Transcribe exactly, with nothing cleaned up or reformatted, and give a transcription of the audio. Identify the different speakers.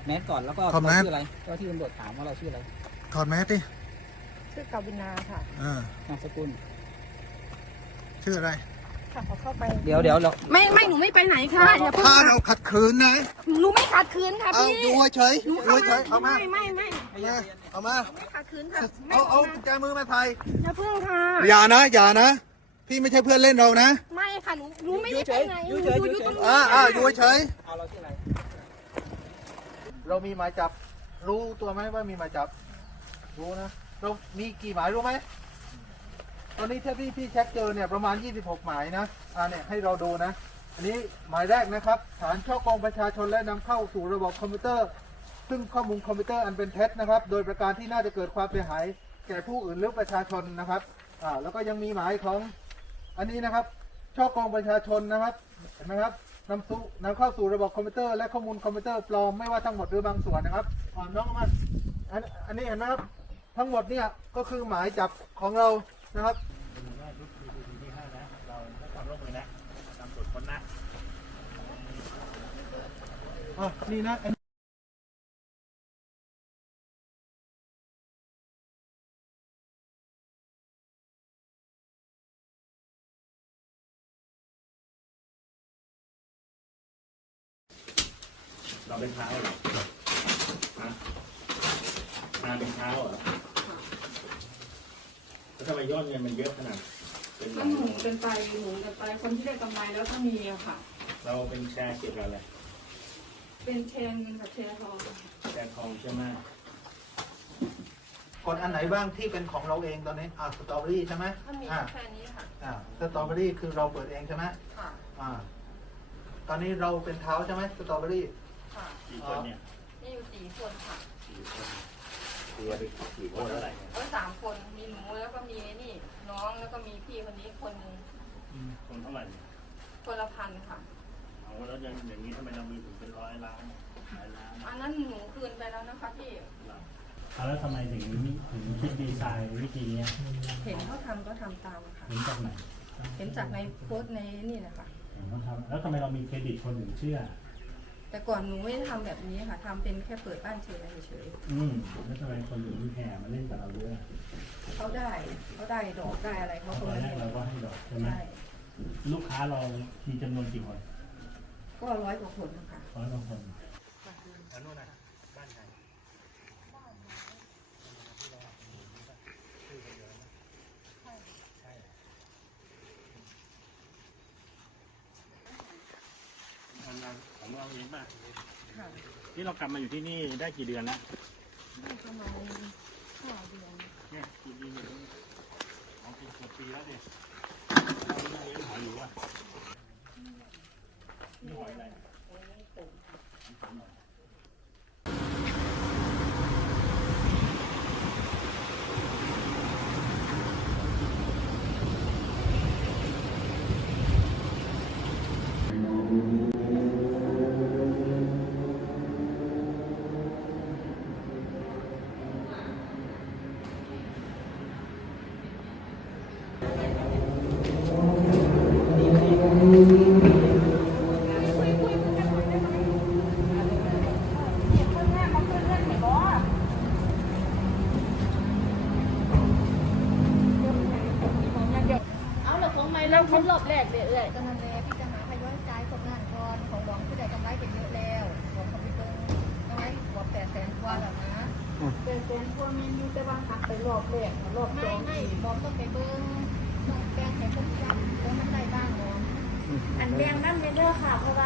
Speaker 1: แมสก่อนแล้วก็เราชื่ออะไรก็ที่ตำรวจถามว่าเราชื่ออะไร
Speaker 2: ถอดแมสดิ
Speaker 3: ชื่อกาวินาค่ะ
Speaker 1: นามสกุล
Speaker 2: ชื่ออะไร
Speaker 3: ค่ะขอเข้าไป
Speaker 1: เดี๋ยวเดี๋ยวเรา
Speaker 3: ไม่ไม่หนูไม่ไปไหนค่ะอย่า
Speaker 2: พูดถ้าเราขัดขืนนะ
Speaker 3: หนูไม่ขัดขืนค่ะพี่
Speaker 2: ดูเฉยดูเฉยเอามา
Speaker 3: ไม่ไม่ไม่
Speaker 2: เอามา
Speaker 3: ไม่ขัดขืนค่ะ
Speaker 2: เอาเอากุญแจมือมาไทย
Speaker 3: อย่าเพิ่งค่ะ
Speaker 2: อย่านะอย่านะพี่ไม่ใช่เพื่อนเล่นเรานะ
Speaker 3: ไม่ค่ะหนูหนูไม่ได้ไปไหน
Speaker 1: อยู่เฉยอยู่เฉย
Speaker 2: อ่าอ่าอยู่เฉย
Speaker 1: เอาเราชื่ออะไร
Speaker 2: เรามีหมายจับรู้ตัวไหมว่ามีหมายจับรู้นะเรามีกี่หมายรู้ไหมตอนนี้ที่พี่พี่เช็คเจอเนี่ยประมาณยี่สิบหกหมายนะอ่าเนี่ยให้เราดูนะอันนี้หมายแรกนะครับฐานช่อโกงประชาชนและนำเข้าสู่ระบบคอมพิวเตอร์ซึ่งข้อมูลคอมพิวเตอร์อันเป็นเท็จนะครับโดยประการที่น่าจะเกิดความเสียหายแก่ผู้อื่นหรือประชาชนนะครับอ่าแล้วก็ยังมีหมายของอันนี้นะครับช่อโกงประชาชนนะครับเห็นไหมครับนำสู่นำเข้าสู่ระบบคอมพิวเตอร์และข้อมูลคอมพิวเตอร์ปลอมไม่ว่าทั้งหมดหรือบางส่วนนะครับอ่าน้องมันอันอันนี้เห็นไหมครับทั้งหมดเนี่ยก็คือหมายจับของเรานะครับ
Speaker 4: เราให้ความร่วมมือนะตามตรวจค้นนะ
Speaker 2: อ๋อนี่นะ
Speaker 4: เราเป็นเท้าเหรอฮะมาเป็นเท้าเหรอแล้วทำไมยอดเงินมันเยอะขนาด
Speaker 3: เป็นหมุนเป็นไปหมุนกันไปคนที่ได้กำไรแล้วก็มีอะค่ะ
Speaker 4: เราเป็นแชร์เกี่ยวกับอะไร
Speaker 3: เป็นแชร์เงินกับแชร์ทอง
Speaker 4: แชร์ทองใช่ไหม
Speaker 2: กดอันไหนบ้างที่เป็นของเราเองตอนนี้อ่าสตรอเบอรี่ใช่ไหม
Speaker 3: ถ้ามีแค่นี้ค่ะ
Speaker 2: อ่าสตรอเบอรี่คือเราเปิดเองใช่ไหม
Speaker 3: ค่ะ
Speaker 2: อ่าตอนนี้เราเป็นเท้าใช่ไหมสตรอเบอรี่
Speaker 3: ค่ะ
Speaker 4: กี่คนเนี่ย
Speaker 3: มีอยู่สี่คนค่ะ
Speaker 4: สี่คนตัวเป็นกี่คนเท่าไหร่
Speaker 3: เออสามคนมีหนูแล้วก็มีนี่น้องแล้วก็มีพี่คนนี้คนหนึ่ง
Speaker 4: คนเท่าไหร่
Speaker 3: คนละพันค่ะ
Speaker 4: เอาแล้วยังอย่างนี้ทำไมเรามีถึงเป็นร้อยล้านร้อยล้าน
Speaker 3: อันนั้นหนูคืนไปแล้วนะคะพี่
Speaker 4: แล้วทำไมถึงถึงคิดดีไซน์วิธีนี้
Speaker 3: เห็นเขาทำก็ทำตามค่ะ
Speaker 4: เห็นจากไหน
Speaker 3: เห็นจากในโพสต์ในนี่แหละค่ะ
Speaker 4: เห็นเขาทำแล้วทำไมเรามีเครดิตคนอื่นเชื่อ
Speaker 3: แต่ก่อนหนูไม่ได้ทำแบบนี้ค่ะทำเป็นแค่เปิดบ้านเฉยเฉย
Speaker 4: อืมแล้วทำไมคนอื่นแห่มาเล่นกับเราด้วย
Speaker 3: เขาได้เขาได้ดอกได้อะไรเขา
Speaker 4: ตอนแรกเราก็ให้ดอกใช่ไหมลูกค้าเรามีจำนวนกี่คน
Speaker 3: ก็ร้อยกว่าคนค่ะ
Speaker 4: ร้อยกว่าคนแล้วนู่นนะบ้านใครของเราเองป่ะนี่เรากลับมาอยู่ที่นี่ได้กี่เดือนแล้ว
Speaker 3: ได้ประมาณห้าเดือน
Speaker 4: เนี่ยกี่ปีเนี่ยของเป็นหกปีแล้วเนี่ยเราเลี้ยงหอยอยู่ว่ะนี่หอยอะไร
Speaker 3: แล้วคนรอบแรกเรื่อย
Speaker 5: ๆกำลังเลยพี่จะหาพย้อยจ่ายคนงานก่อนของหวังที่ได้กำไรไปเยอะแล้วของคอมพิวเตอร์กำไรกว่าแปดแสนกว่าแล้วนะ
Speaker 3: แปดแสนกว่ามีอยู่แต่ว่าหักไปรอบแรกรอบสอง
Speaker 5: ไม่ไม่บอกต้องไปเบิ้งต้องแบ่งให้คนจับเพราะมันได้บ้างเนาะ
Speaker 3: อันแบ่งนั่นไม่เด้อค่ะเพราะว่า